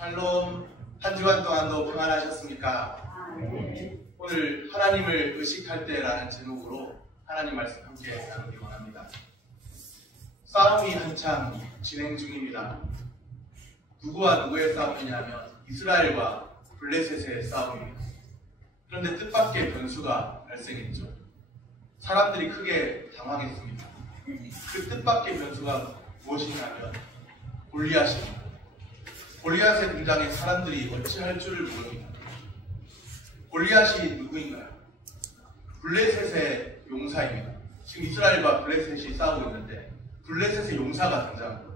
샬롬. 한 주간 동안도 평안하셨습니까? 오늘 하나님을 의식할 때라는 제목으로 하나님 말씀 함께 나누기 원합니다. 싸움이 한창 진행 중입니다. 누구와 누구의 싸움이냐면 이스라엘과 블레셋의 싸움입니다. 그런데 뜻밖의 변수가 발생했죠. 사람들이 크게 당황했습니다. 그 뜻밖의 변수가 무엇이냐면 골리앗입니다. 골리앗의 등장에 사람들이 어찌할 줄을 모릅니다. 골리앗이 누구인가요? 블레셋의 용사입니다. 지금 이스라엘과 블레셋이 싸우고 있는데 블레셋의 용사가 등장합니다.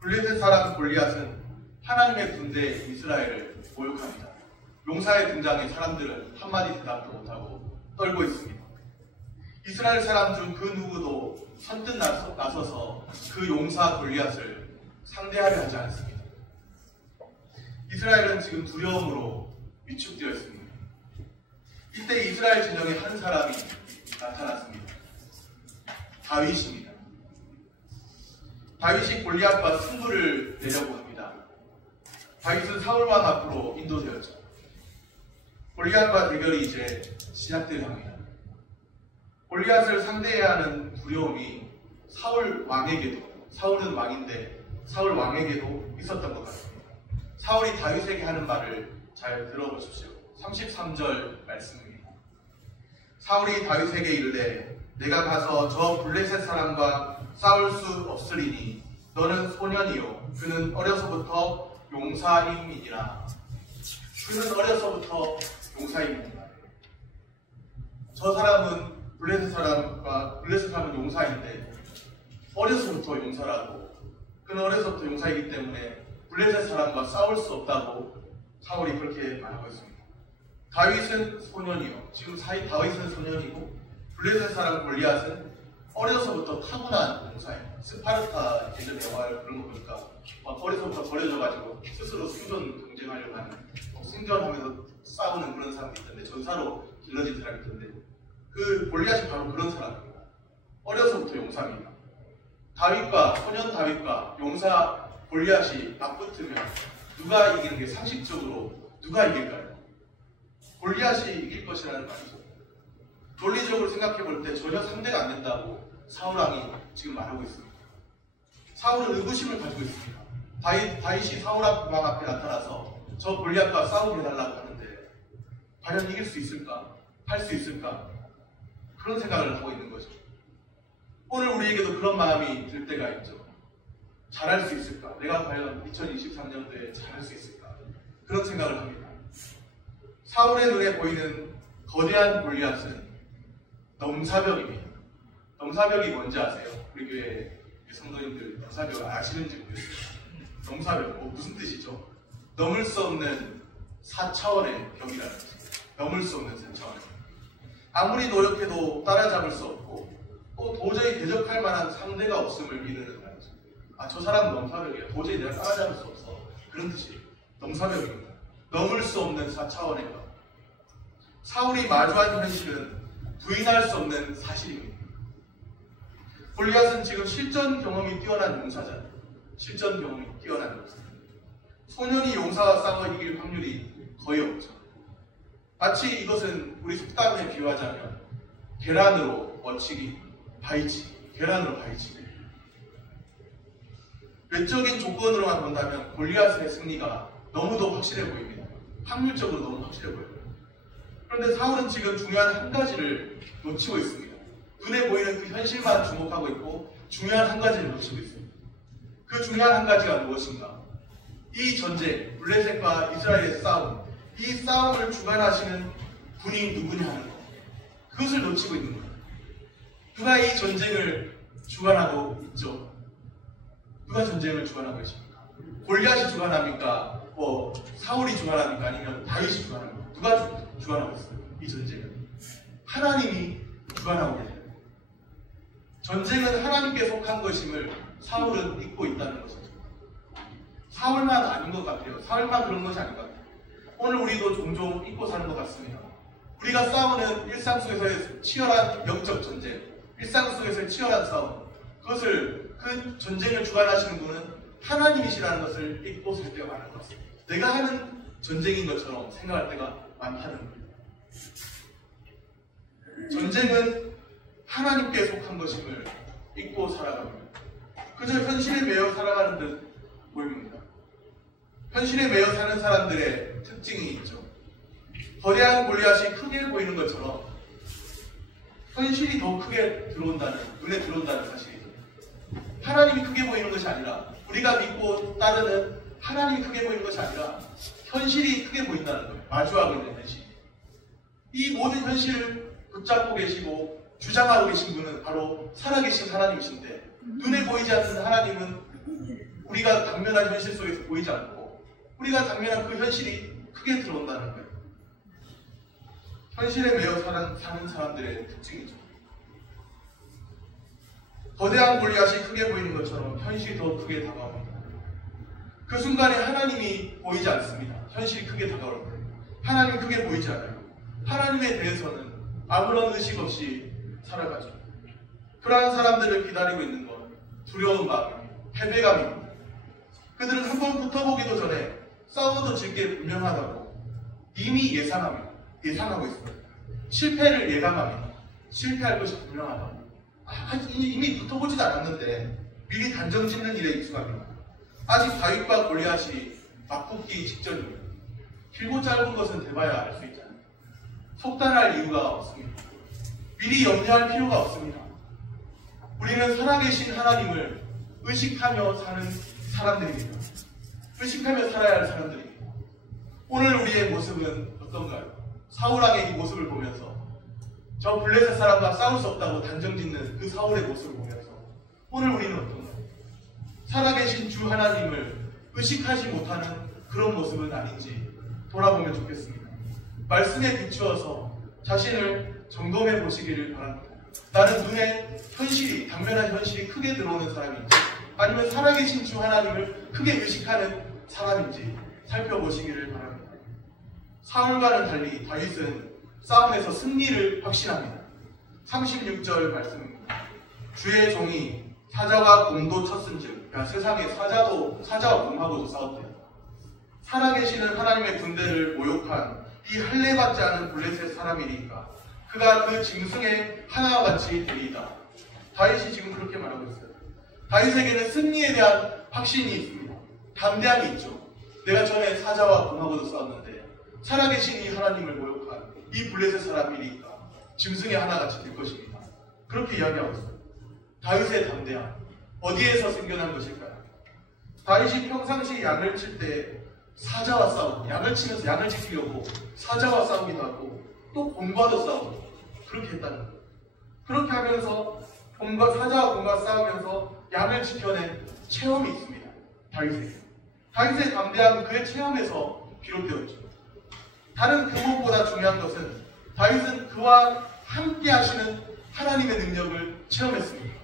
블레셋 사람 골리앗은 하나님의 군대 이스라엘을 모욕합니다. 용사의 등장에 사람들은 한마디 대답도 못하고 떨고 있습니다. 이스라엘 사람 중 그 누구도 선뜻 나서서 그 용사 골리앗을 상대하려 하지 않습니다. 이스라엘은 지금 두려움으로 위축되어 있습니다. 이때 이스라엘 진영에 한 사람이 나타났습니다. 다윗입니다. 다윗이 골리앗과 승부를 내려고 합니다. 다윗은 사울왕 앞으로 인도되었죠. 골리앗과 대결이 이제 시작될 합니다. 골리앗을 상대해야 하는 두려움이 사울 왕에게도, 사울은 왕인데 사울 왕에게도 있었던 것 같습니다. 사울이 다윗에게 하는 말을 잘 들어보십시오. 33절 말씀입니다. 사울이 다윗에게 이르되 내가 가서 저 블레셋 사람과 싸울 수 없으리니 너는 소년이요 그는 어려서부터 용사임이니라. 그는 어려서부터 용사임이니라. 저 사람은 블레셋 사람은 용사인데 어려서부터 용사라고, 그는 어려서부터 용사이기 때문에 블레셋 사람과 싸울 수 없다고 사울이 그렇게 말하고 있습니다. 다윗은 소년이요. 지금 다윗은 소년이고 블레셋 사람 골리앗은 어려서부터 타고난 용사예요. 스파르타 예전 영화 그런 거 보니까 어려서부터 버려져가지고 스스로 생존 경쟁하려고 하는, 생존하면서 싸우는 그런 사람도 있던데, 전사로 길러진 사람이 있던데 그 골리앗이 바로 그런 사람입니다. 어려서부터 용사입니다. 소년 다윗과 용사 골리앗이 맞붙으면 누가 이기는 게 상식적으로 누가 이길까요? 골리앗이 이길 것이라는 말이죠. 논리적으로 생각해 볼 때 전혀 상대가 안 된다고 사울왕이 지금 말하고 있습니다. 사울은 의구심을 가지고 있습니다. 다윗이 사울왕 앞에 나타나서 저 골리앗과 싸우게 해달라고 하는데 과연 이길 수 있을까? 할 수 있을까? 그런 생각을 하고 있는 거죠. 오늘 우리에게도 그런 마음이 들 때가 있죠. 잘할 수 있을까? 내가 과연 2023년도에 잘할 수 있을까? 그런 생각을 합니다. 사울의 눈에 보이는 거대한 골리앗은 넘사벽입니다. 넘사벽이 뭔지 아세요? 우리 교회 성도님들 넘사벽 아시는지 모르겠어요. 넘사벽 무슨 뜻이죠? 넘을 수 없는 4차원의 벽이라는 뜻. 넘을 수 없는 4차원. 아무리 노력해도 따라잡을 수 없고 또 도저히 대적할 만한 상대가 없음을 이르는 말이죠. 저 사람은 넘사벽이야. 도저히 내가 따라잡을 수 없어. 그런 뜻이에요. 넘사벽입니다. 넘을 수 없는 4차원의 벽. 사울이 마주한 현실은 부인할 수 없는 사실입니다. 골리앗은 지금 실전 경험이 뛰어난 용사잖아요. 실전 경험이 뛰어난 용사. 소년이 용사와 싸워 이길 확률이 거의 없죠. 마치 이것은 우리 속담에 비유하자면 계란으로 멋지기, 바위치기, 계란으로 바위치기. 외적인 조건으로만 본다면 골리앗의 승리가 너무도 확실해 보입니다. 확률적으로 너무 확실해 보여요. 그런데 사울은 지금 중요한 한 가지를 놓치고 있습니다. 눈에 보이는 그 현실만 주목하고 있고 중요한 한 가지를 놓치고 있습니다. 그 중요한 한 가지가 무엇인가? 이 전쟁, 블레셋과 이스라엘의 싸움, 이 싸움을 주관하시는 분이 누구냐 하는 것, 그것을 놓치고 있는 거예요. 누가 이 전쟁을 주관하고 있죠? 누가 전쟁을 주관하고 있습니까? 골리앗이 주관합니까? 사울이 주관합니까? 아니면 다윗이 주관합니까? 누가 주관하고 있어요? 이 전쟁을 하나님이 주관하고 계세요. 전쟁은 하나님께 속한 것임을 사울은 잊고 있다는 것이죠. 사울만 아닌 것 같아요. 사울만 그런 것이 아닌 것 같아요. 오늘 우리도 종종 잊고 사는 것 같습니다. 우리가 싸우는 일상 속에서의 치열한 영적 전쟁, 일상 속에서의 치열한 싸움, 그 전쟁을 주관하시는 분은 하나님이시라는 것을 잊고 살 때가 많은 것 같습니다. 내가 하는 전쟁인 것처럼 생각할 때가 많다는 거예요. 전쟁은 하나님께 속한 것임을 잊고 살아갑니다. 그저 현실에 매여 살아가는 듯 보입니다. 현실에 매여 사는 사람들의 특징이 있죠. 거대한 골리앗이 크게 보이는 것처럼 현실이 더 크게 눈에 들어온다는 사실이죠. 하나님이 크게 보이는 것이 아니라, 우리가 믿고 따르는 하나님이 크게 보이는 것이 아니라 현실이 크게 보인다는 거예요. 마주하고 있는 현실. 이 모든 현실을 붙잡고 계시고 주장하고 계신 분은 바로 살아계신 하나님이신데, 눈에 보이지 않는 하나님은 우리가 당면한 현실 속에서 보이지 않고 우리가 당면한 그 현실이 크게 들어온다는 거예요. 현실에 매여 사는 사람들의 특징이죠. 거대한 골리앗이 크게 보이는 것처럼 현실이 더 크게 다가옵니다. 그 순간에 하나님이 보이지 않습니다. 현실이 크게 다가올 때 하나님이 크게 보이지 않아요. 하나님에 대해서는 아무런 의식 없이 살아가죠. 그러한 사람들을 기다리고 있는 건 두려운 마음입니다. 패배감입니다. 그들은 한번 붙어보기도 전에 싸워도 질 게 분명하다고 이미 예상하고 있습니다. 실패를 예감합니다. 실패할 것이 분명하다고. 이미 붙어보지도 않았는데 미리 단정 짓는 일에 익숙합니다. 아직 다윗과 골리앗이 맞붙기 직전입니다. 길고 짧은 것은 대봐야 알 수 있잖아요. 속단할 이유가 없습니다. 미리 염려할 필요가 없습니다. 우리는 살아계신 하나님을 의식하며 사는 사람들입니다. 의식하며 살아야 할 사람들입니다. 오늘 우리의 모습은 어떤가요? 사울왕의 이 모습을 보면서, 저 블레셋 사람과 싸울 수 없다고 단정짓는 그 사울의 모습을 보면서 오늘 우리는 어떤가요? 살아계신 주 하나님을 의식하지 못하는 그런 모습은 아닌지 돌아보면 좋겠습니다. 말씀에 비추어서 자신을 점검해 보시기를 바랍니다. 나는 눈에 현실이, 당면한 현실이 크게 들어오는 사람인지, 아니면 살아계신 주 하나님을 크게 의식하는 사람인지 살펴보시기를 바랍니다. 사울과는 달리 다윗은 싸움에서 승리를 확신합니다. 36절 말씀입니다. 주의 종이 사자와 곰도 쳤은즉, 그러니까 세상에 사자와 곰하고도 싸웠대요. 살아계시는 하나님의 군대를 모욕한 이 할례받지 않은 블레셋 사람이니까 그가 그 짐승의 하나와 같이 되리이다. 다윗이 지금 그렇게 말하고 있어요. 다윗에게는 승리에 대한 확신이 있습니다. 담대함이 있죠. 내가 전에 사자와 곰하고도 싸웠는데 살아계신 이 하나님을 모욕한 이 블레셋 사람이니까 짐승의 하나같이 될 것입니다. 그렇게 이야기하고 있어요. 다윗의 담대함, 어디에서 생겨난 것일까요? 다윗이 평상시 양을 칠 때 사자와 싸우고, 양을 치면서 양을 지키려고 사자와 싸우기도 하고 또 곰과도 싸우고 그렇게 했다는 거예요. 그렇게 하면서 사자와 곰과 싸우면서 양을 지켜낸 체험이 있습니다. 다윗의 담대함은 그의 체험에서 비롯되었죠. 다른 그 무엇보다 중요한 것은 다윗은 그와 함께 하시는 하나님의 능력을 체험했습니다.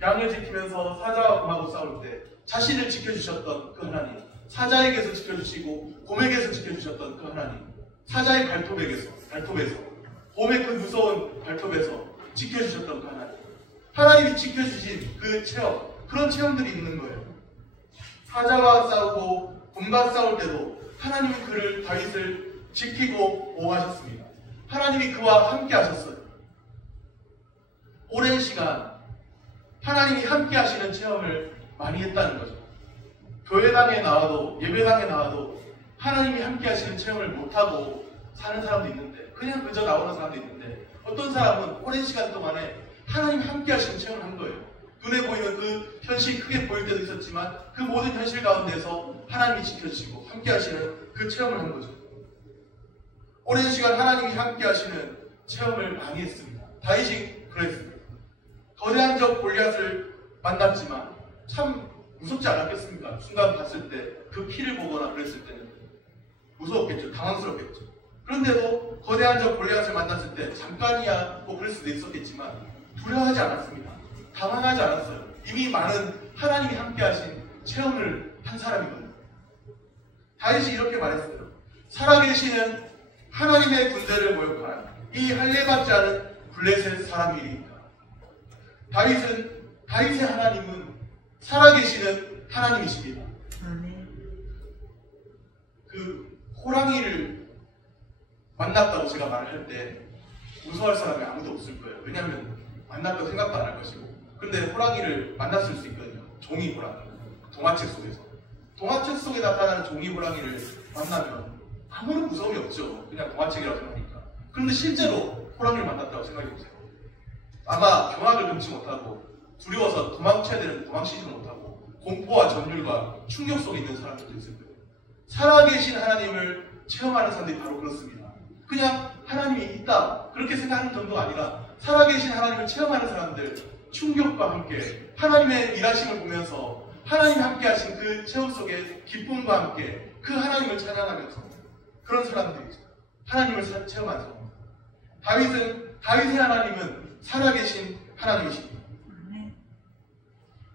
양을 지키면서 사자와 곰하고 싸울 때 자신을 지켜주셨던 그 하나님, 사자에게서 지켜주시고 곰에게서 지켜주셨던 그 하나님, 사자의 발톱에서 곰의 그 무서운 발톱에서 지켜주셨던 그 하나님, 하나님이 지켜주신 그 체험, 그런 체험들이 있는 거예요. 사자와 싸우고 곰과 싸울 때도 하나님은 다윗을 지키고 보호하셨습니다. 하나님이 그와 함께 하셨어요. 오랜 시간 하나님이 함께 하시는 체험을 많이 했다는 거죠. 교회당에 나와도, 예배당에 나와도 하나님이 함께 하시는 체험을 못하고 사는 사람도 있는데, 그냥 그저 나오는 사람도 있는데, 어떤 사람은 오랜 시간 동안에 하나님이 함께 하시는 체험을 한 거예요. 눈에 보이는 그 현실이 크게 보일 때도 있었지만 그 모든 현실 가운데서 하나님이 지켜주시고 함께 하시는 그 체험을 한 거죠. 오랜 시간 하나님이 함께 하시는 체험을 많이 했습니다. 다윗이 그랬습니다. 거대한 적 골리앗을 만났지만 참 무섭지 않았겠습니까? 순간 봤을 때 그 피를 보거나 그랬을 때는 무서웠겠죠. 당황스럽겠죠. 그런데도 거대한 적 골리앗을 만났을 때 잠깐이야 뭐 그럴 수도 있었겠지만 두려워하지 않았습니다. 당황하지 않았어요. 이미 많은 하나님이 함께 하신 체험을 한 사람이거든요. 다윗이 이렇게 말했어요. 살아계시는 하나님의 군대를 모욕한 이 할례받지 않은 블레셋 사람이니까. 다윗의 하나님은 살아계시는 하나님이십니다. 그 호랑이를 만났다고 제가 말을 할 때 무서워할 사람이 아무도 없을 거예요. 왜냐하면 만났다고 생각도 안 할 것이고. 근데 호랑이를 만났을 수 있거든요. 종이 호랑이. 동화책 속에서. 동화책 속에 나타나는 종이 호랑이를 만나면 아무런 무서움이 없죠. 그냥 동화책이라고 생각하니까. 그런데 실제로 호랑이를 만났다고 생각해보세요. 아마 경악을 금치 못하고 두려워서 도망쳐야 되는데 도망치지도 못하고 공포와 전율과 충격 속에 있는 사람들도 있을 거예요. 살아계신 하나님을 체험하는 사람들이 바로 그렇습니다. 그냥 하나님이 있다 그렇게 생각하는 정도가 아니라 살아계신 하나님을 체험하는 사람들, 충격과 함께 하나님의 일하심을 보면서 하나님이 함께 하신 그 체험 속에 기쁨과 함께 그 하나님을 찬양하면서 그런 사람들이 있어요. 하나님을 체험하면서 다윗의 하나님은 살아계신 하나님이십니다.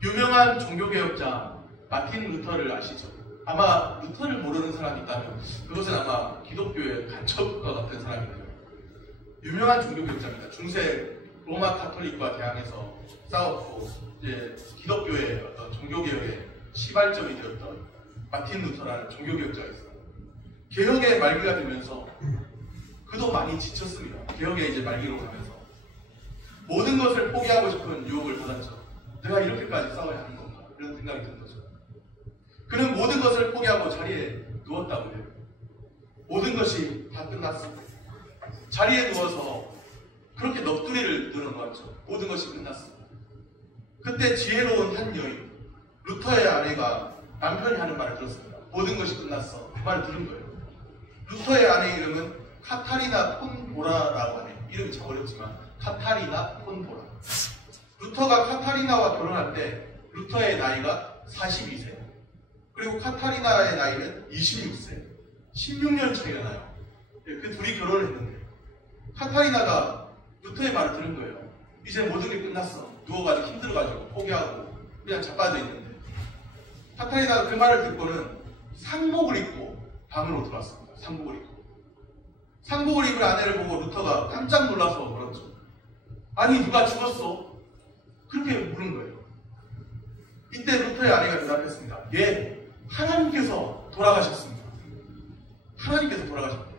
유명한 종교개혁자 마틴 루터를 아시죠? 아마 루터를 모르는 사람이 있다면 그것은 아마 기독교의 간첩과 같은 사람이에요. 유명한 종교개혁자입니다. 중세 로마 카톨릭과 대항해서 싸웠고 이제 기독교의 어떤 종교개혁의 시발점이 되었던 마틴 루터라는 종교개혁자가 있어요. 개혁의 말기가 되면서 그도 많이 지쳤습니다. 개혁의 이제 말기로 가면서 모든 것을 포기하고 싶은 유혹을 받았죠. 내가 이렇게까지 싸워야 하는 건가? 이런 생각이 든 거죠. 그는 모든 것을 포기하고 자리에 누웠다고 해요. 모든 것이 다 끝났습니다. 자리에 누워서 그렇게 넋두리를 늘어놓았죠. 모든 것이 끝났습니다. 그때 지혜로운 한 여인, 루터의 아내가 남편이 하는 말을 들었습니다. 모든 것이 끝났어. 그 말을 들은 거예요. 루터의 아내의 이름은 카타리나 폰보라라고 하네요. 이름이 참 어렵지만 카타리나 폰보라. 루터가 카타리나와 결혼할 때 루터의 나이가 42세 그리고 카타리나의 나이는 26세 16년 차이가 나요. 그 둘이 결혼을 했는데 카타리나가 루터의 말을 들은 거예요. 이제 모든 게 끝났어. 누워가지고 힘들어가지고 포기하고 그냥 자빠져 있는데 카타리나가 그 말을 듣고는 상복을 입고 방으로 들어왔습니다. 상복을 입은 아내를 보고 루터가 깜짝 놀라서 물었죠. 아니 누가 죽었어? 그렇게 물은 거예요. 이때 루터의 아내가 대답했습니다. 예, 하나님께서 돌아가셨습니다. 하나님께서 돌아가셨대요.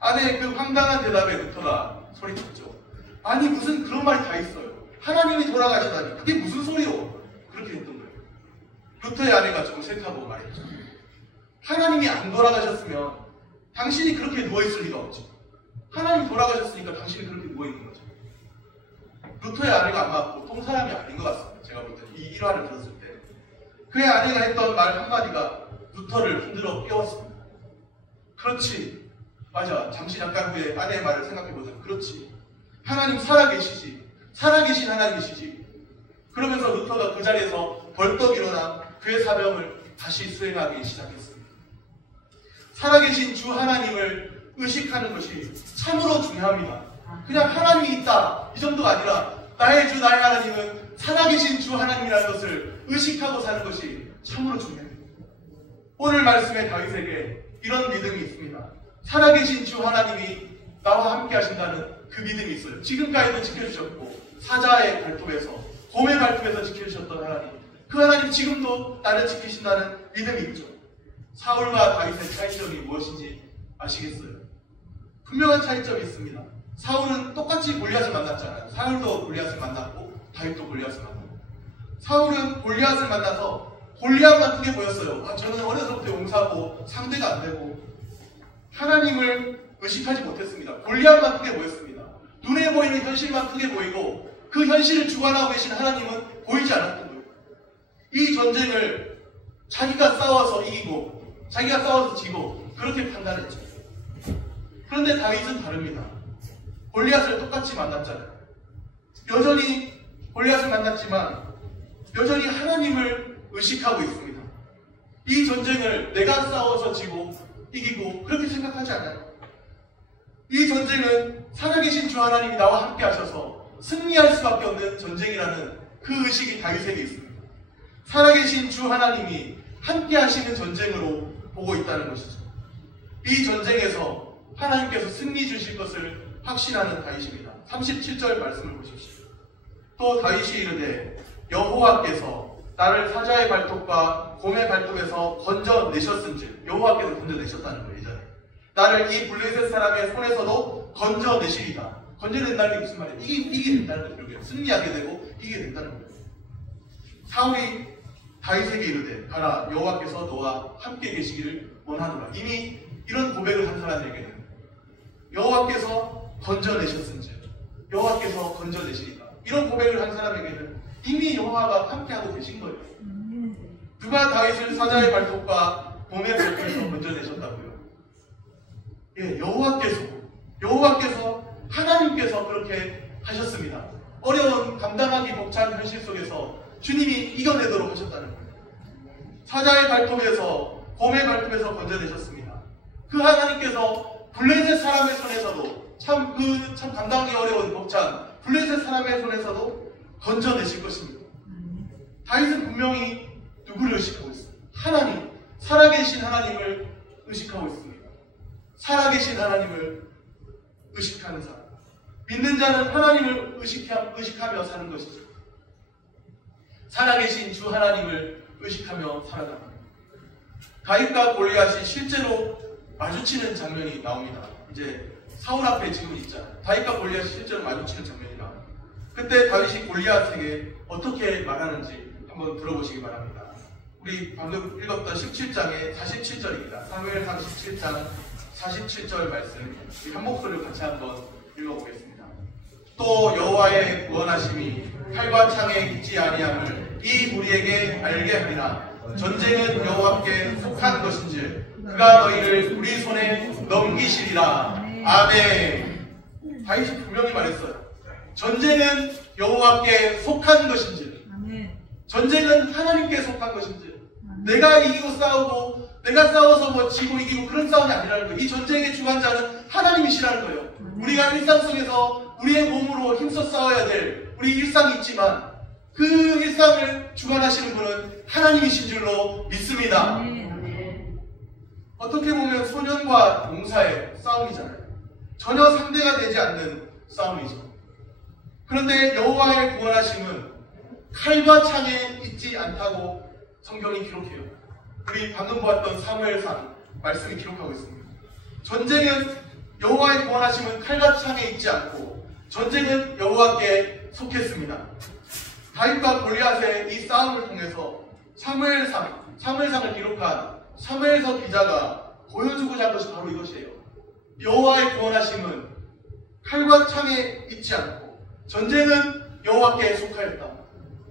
아내의 그 황당한 대답에 루터가 소리쳤죠. 아니 무슨 그런 말이 다 있어요. 하나님이 돌아가시다니 그게 무슨 소리요? 그렇게 했던 거예요. 루터의 아내가 조금 생각하고 말했죠. 하나님이 안 돌아가셨으면 당신이 그렇게 누워있을 리가 없죠. 하나님이 돌아가셨으니까 당신이 그렇게 누워있는 거죠. 루터의 아내가 아마 보통 사람이 아닌 것 같습니다. 제가 볼 때 이 일화를 들었을 때 그의 아내가 했던 말 한마디가 루터를 흔들어 깨웠습니다. 그렇지. 맞아. 잠시 잠깐 후에 아내의 말을 생각해보자. 그렇지. 하나님 살아계시지. 살아계신 하나님이시지. 그러면서 루터가 그 자리에서 벌떡 일어나 그의 사명을 다시 수행하기 시작했습니다. 살아계신 주 하나님을 의식하는 것이 참으로 중요합니다. 그냥 하나님이 있다 이 정도가 아니라 나의 주 나의 하나님은 살아계신 주 하나님이라는 것을 의식하고 사는 것이 참으로 중요합니다. 오늘 말씀에 다윗에게 이런 믿음이 있습니다. 살아계신 주 하나님이 나와 함께 하신다는 그 믿음이 있어요. 지금까지도 지켜주셨고 사자의 발톱에서 곰의 발톱에서 지켜주셨던 하나님, 그 하나님 지금도 나를 지키신다는 믿음이 있죠. 사울과 다윗의 차이점이 무엇인지 아시겠어요? 분명한 차이점이 있습니다. 사울은 똑같이 골리앗을 만났잖아요. 사울도 골리앗을 만났고 다윗도 골리앗을 만났고 사울은 골리앗을 만나서 골리앗만 크게 보였어요. 저는 어려서부터 용사고 상대가 안 되고 하나님을 의식하지 못했습니다. 골리앗만 크게 보였습니다. 눈에 보이는 현실만 크게 보이고 그 현실을 주관하고 계신 하나님은 보이지 않았던 거예요. 이 전쟁을 자기가 싸워서 이기고 자기가 싸워서 지고 그렇게 판단했죠. 그런데 다윗은 다릅니다. 골리앗을 똑같이 만났잖아요. 여전히 골리앗을 만났지만 여전히 하나님을 의식하고 있습니다. 이 전쟁을 내가 싸워서 지고 이기고 그렇게 생각하지 않아요. 이 전쟁은 살아계신 주 하나님이 나와 함께 하셔서 승리할 수밖에 없는 전쟁이라는 그 의식이 다윗에게 있습니다. 살아계신 주 하나님이 함께 하시는 전쟁으로 보고 있다는 것이죠. 이 전쟁에서 하나님께서 승리 주실 것을 확신하는 다윗입니다. 37절 말씀을 보십시오. 또 다윗이 이르되 여호와께서 나를 사자의 발톱과 곰의 발톱에서 건져내셨은즉, 여호와께서 건져내셨다는 거예요. 이전에 나를 이 블레셋 사람의 손에서도 건져내시리다. 건져낸다는 게 무슨 말이에요? 이게 된다는 거예요. 승리하게 되고 이게 된다는 거예요. 사울이 다윗에게 이르되 가라, 여호와께서 너와 함께 계시기를 원하노라. 이미 이런 고백을 한 사람에게는 여호와께서 건져내셨은즉, 여호와께서 건져내시리다, 이런 고백을 한 사람에게는 이미 여호와가 함께하고 계신 거예요. 누가 다윗을 사자의 발톱과 곰의 발톱에서 건져내셨다고요? 예, 여호와께서 하나님께서 그렇게 하셨습니다. 어려운 감당하기 벅찬 현실 속에서 주님이 이겨내도록 하셨다는 거예요. 사자의 발톱에서 곰의 발톱에서 건져내셨습니다. 그 하나님께서 블레셋 사람의 손에서도 참 감당하기 어려운 벅찬 블레셋 사람의 손에서도 건져내실 것입니다. 다윗은 분명히 누구를 의식하고 있습니다? 하나님, 살아계신 하나님을 의식하고 있습니다. 살아계신 하나님을 의식하는 사람. 믿는 자는 하나님을 의식하며 사는 것이죠. 살아계신 주 하나님을 의식하며 살아갑니다. 다윗과 골리앗이 실제로 마주치는 장면이 나옵니다. 이제 사울 앞에 지금 있잖아요. 다윗과 골리앗이 실제로 마주치는 장면이 나옵니다. 그때 다윗이 골리앗에게 어떻게 말하는지 한번 들어보시기 바랍니다. 우리 방금 읽었던 17장의 47절입니다. 사무엘상 17장 47절 말씀, 한 목소리로 같이 한번 읽어보겠습니다. 또 여호와의 구원하심이 칼과 창에 있지 아니함을 이 무리에게 알게 하리라. 전쟁은 여호와께 속한 것인지 그가 너희를 우리 손에 넘기시리라. 아멘. 다윗이 분명히 말했어요. 전쟁은 여호와께 속한 것인지, 전쟁은 하나님께 속한 것인지, 내가 이기고 싸우고 내가 싸워서 뭐 지고 이기고 그런 싸움이 아니라는 거예요. 이 전쟁의 주관자는 하나님이시라는 거예요. 우리가 일상 속에서 우리의 몸으로 힘써 싸워야 될 우리 일상이 있지만 그 일상을 주관하시는 분은 하나님이신 줄로 믿습니다. 어떻게 보면 소년과 용사의 싸움이잖아요. 전혀 상대가 되지 않는 싸움이죠. 그런데 여호와의 구원하심은 칼과 창에 있지 않다고 성경이 기록해요. 우리 방금 보았던 사무엘상 말씀이 기록하고 있습니다. 전쟁은 여호와의 구원하심은 칼과 창에 있지 않고 전쟁은 여호와께 속했습니다. 다윗과 골리앗의 이 싸움을 통해서 사무엘상을 기록한 사무엘서 기자가 보여주고자 한 것이 바로 이것이에요. 여호와의 구원하심은 칼과 창에 있지 않고 전쟁은 여호와께 속하였다.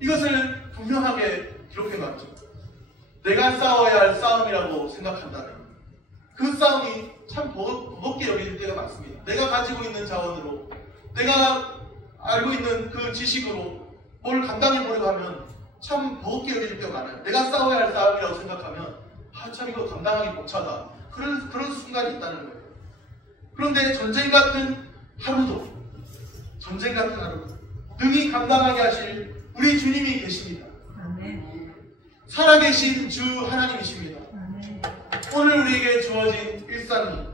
이것을 분명하게 기록해놨죠. 내가 싸워야 할 싸움이라고 생각한다면 그 싸움이 참 버겁게 여길 때가 많습니다. 내가 가지고 있는 자원으로, 내가 알고 있는 그 지식으로 뭘 감당해보려고 하면 참 버겁게 여길 때가 많아요. 내가 싸워야 할 싸움이라고 생각하면 참 이거 감당하기 벅차다. 그런 순간이 있다는 거예요. 그런데 전쟁 같은 하루도 능히 감당하게 하실 우리 주님이 계십니다. 살아계신 주 하나님이십니다. 오늘 우리에게 주어진 일상이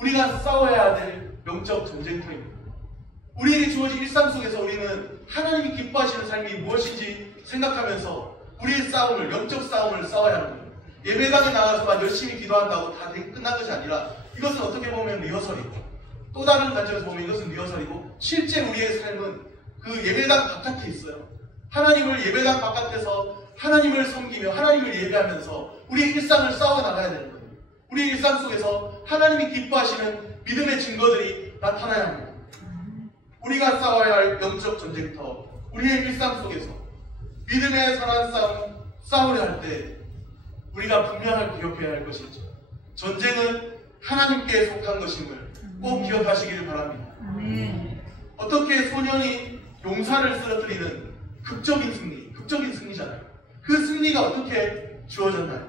우리가 싸워야 될 영적 전쟁터입니다. 우리에게 주어진 일상 속에서 우리는 하나님이 기뻐하시는 삶이 무엇인지 생각하면서 우리의 싸움을, 영적 싸움을 싸워야 하는 거예요. 예배당에 나가서만 열심히 기도한다고 다 끝난 것이 아니라 이것은 어떻게 보면 리허설이고, 또 다른 관점에서 보면 이것은 리허설이고, 실제 우리의 삶은 그 예배당 바깥에 있어요. 하나님을 예배당 바깥에서 하나님을 섬기며 하나님을 예배하면서 우리의 일상을 싸워 나가야 되는 거예요. 우리의 일상 속에서 하나님이 기뻐하시는 믿음의 증거들이 나타나야 합니다. 우리가 싸워야 할 영적 전쟁터, 우리의 일상 속에서 믿음의 선한 싸움 싸우려 할 때 우리가 분명하게 기억해야 할 것이죠. 전쟁은 하나님께 속한 것임을 꼭 기억하시기를 바랍니다. 어떻게 소년이 용사를 쓰러뜨리는 극적인 승리잖아요. 그 승리가 어떻게 주어졌나요?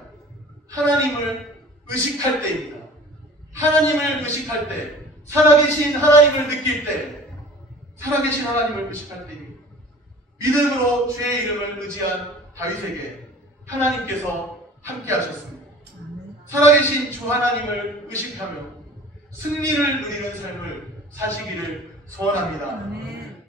하나님을 의식할 때입니다. 하나님을 의식할 때, 살아계신 하나님을 느낄 때, 살아계신 하나님을 의식할 때입니다. 믿음으로 주의 이름을 의지한 다윗에게 하나님께서 함께 하셨습니다. 살아계신 주 하나님을 의식하며 승리를 누리는 삶을 사시기를 소원합니다.